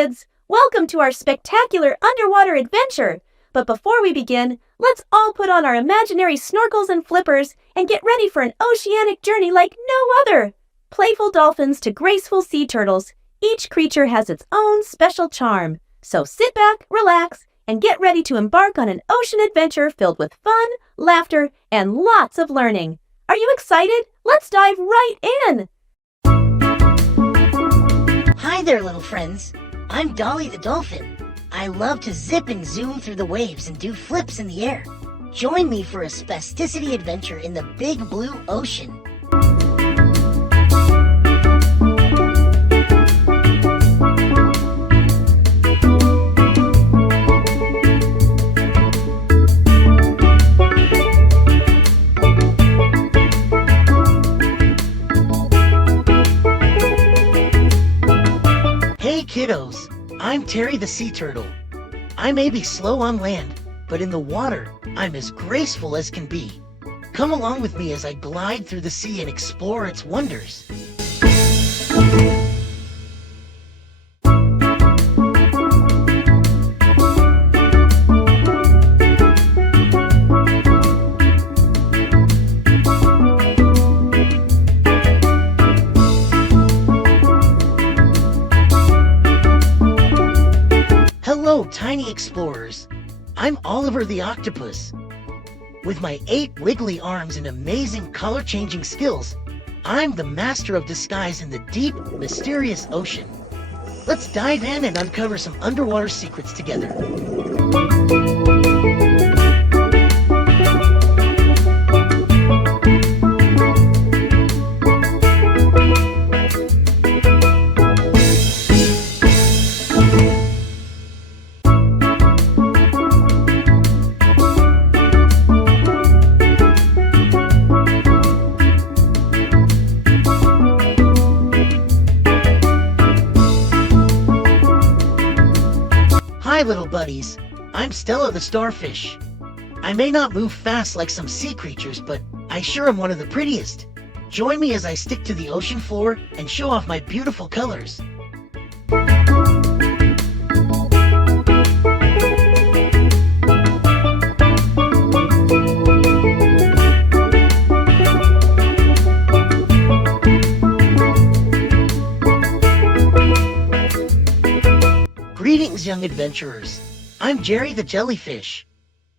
kids! Welcome to our spectacular underwater adventure! But before we begin, let's all put on our imaginary snorkels and flippers and get ready for an oceanic journey like no other! Playful dolphins to graceful sea turtles, each creature has its own special charm. So sit back, relax, and get ready to embark on an ocean adventure filled with fun, laughter, and lots of learning. Are you excited? Let's dive right in! Hi there, little friends. I'm Dolly the Dolphin. I love to zip and zoom through the waves and do flips in the air. Join me for a spasticity adventure in the big blue ocean. Hey kiddos, I'm Terry the Sea Turtle. I may be slow on land, but in the water, I'm as graceful as can be. Come along with me as I glide through the sea and explore its wonders. Hello, tiny explorers. I'm Oliver the octopus. With my 8 wiggly arms and amazing color-changing skills, I'm the master of disguise in the deep, mysterious ocean. Let's dive in and uncover some underwater secrets together. Hi little buddies, I'm Stella the Starfish. I may not move fast like some sea creatures, but I sure am one of the prettiest. Join me as I stick to the ocean floor and show off my beautiful colors. Greetings, young adventurers. I'm Jerry the jellyfish.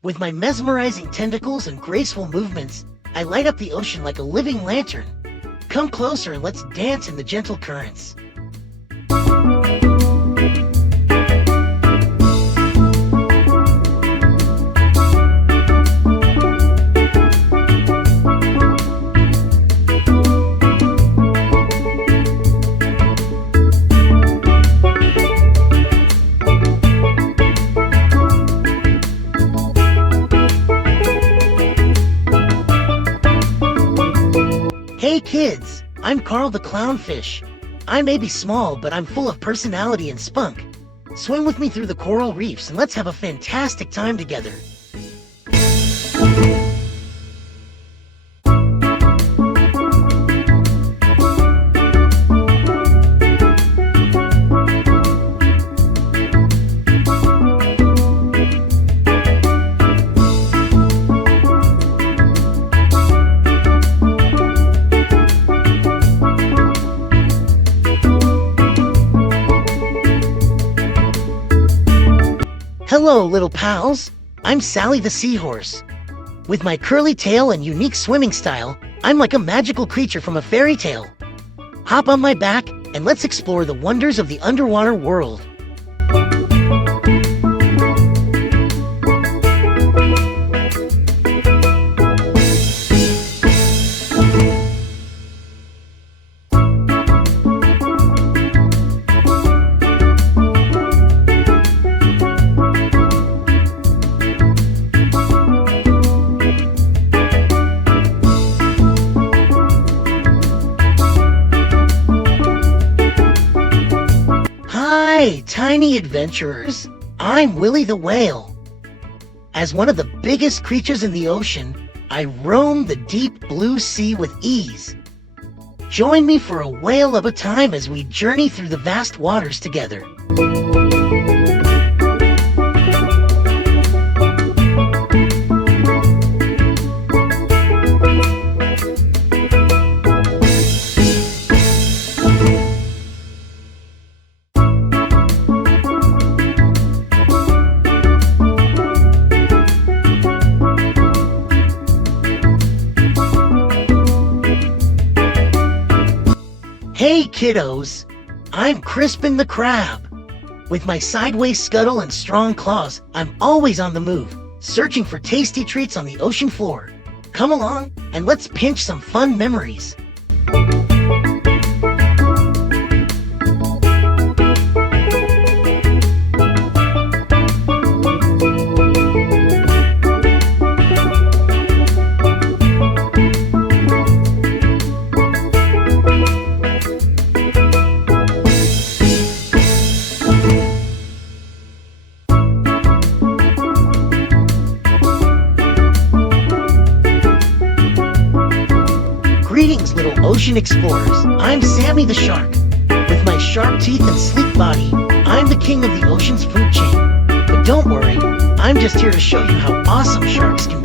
With my mesmerizing tentacles and graceful movements, I light up the ocean like a living lantern. Come closer and let's dance in the gentle currents. Hey kids, I'm Carl the Clownfish. I may be small, but I'm full of personality and spunk. Swim with me through the coral reefs and let's have a fantastic time together. Hello, little pals. I'm Sally the seahorse. With my curly tail and unique swimming style, I'm like a magical creature from a fairy tale. Hop on my back and let's explore the wonders of the underwater world. Hey, tiny adventurers, I'm Willie the whale. As one of the biggest creatures in the ocean, I roam the deep blue sea with ease. Join me for a whale of a time as we journey through the vast waters together. Hey kiddos, I'm Crispin the Crab. With my sideways scuttle and strong claws, I'm always on the move, searching for tasty treats on the ocean floor. Come along and let's pinch some fun memories. Greetings, little ocean explorers. I'm Sammy the Shark. With my sharp teeth and sleek body, I'm the king of the ocean's food chain. But don't worry, I'm just here to show you how awesome sharks can